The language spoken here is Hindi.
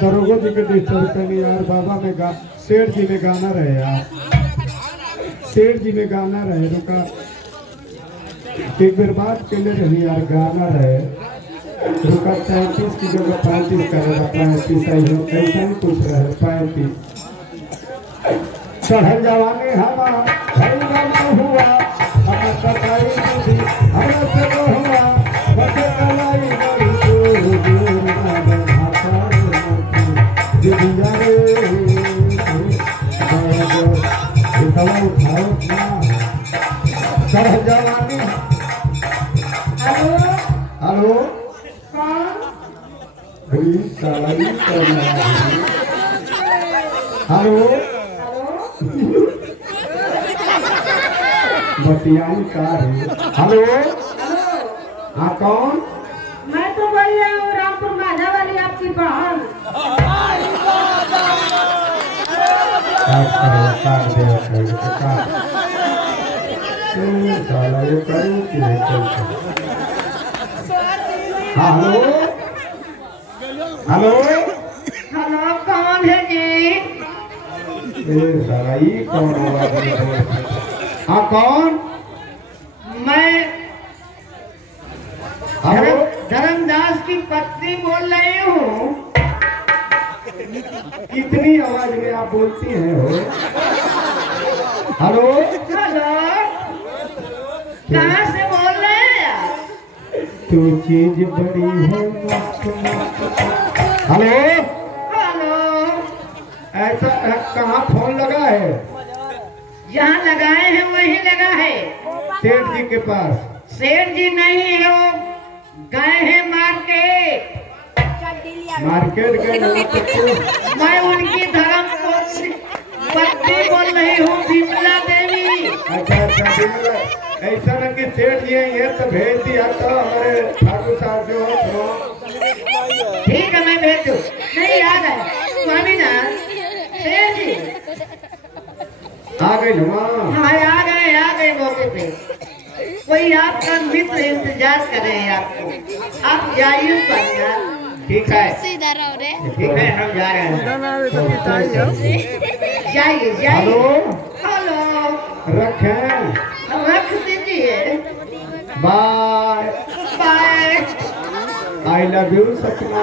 दरोगा जी के डिस्टर्ब नहीं यार। बाबा में सेठ जी में गाना रहे यार, सेठ जी में गाना रहे। रुका एक बार बात के लिए रही यार, गाना रहे। रुका 35 की जगह 35 करेगा, 35 ऐसा ही कुछ रहे 35। चढ़ जवानी हवा हुआ सताई हमारा से हुआ बसे कलाई चढ़ जवानी। हेलो हेलो हेलो बतियाई का है। हेलो हाँ कौन? मैं तो भैया रामपुर माझा वाली आपकी बहन। हेलो हेलो हेलो कौन है जी? कौन आवाज? हाँ कौन? मैं हेलो धर्मदास की पत्नी बोल रही हूँ। कितनी आवाज में आप बोलती हैं हो? हेलो हेलो कहाँ से बोल रहे हैं आप? तू चीज बड़ी है मस्त। हेलो हेलो ऐसा कहाँ फोन लगा है? जहाँ लगाए हैं वहीं लगा है। सेठ जी के पास? सेठ जी नहीं है, वो गए हैं मार्केट। मार्केट गए? मैं उनकी धर्म पत्नी बोल रही हूँ, विमला देवी। अच्छा अच्छा बिमला। ऐसा न कि सेठ जी है तो भेज दिया तो हमारे ठाकुर साहब जो हो। ठीक है मैं भेज दूँ। नहीं आ गए स्वामीनाथ सेठ जी आ गए ना? हाँ आ गए मौके पे। कोई आपका मित्र इंतजार कर रहे हैं आपको। आप जाइए स्वामीनाथ। ठीक है ठीक है हम जा रहे हैं। जाइए जाइए। हेलो हेलो रखें? रख दीजिए। Bye bye. I love you सपना।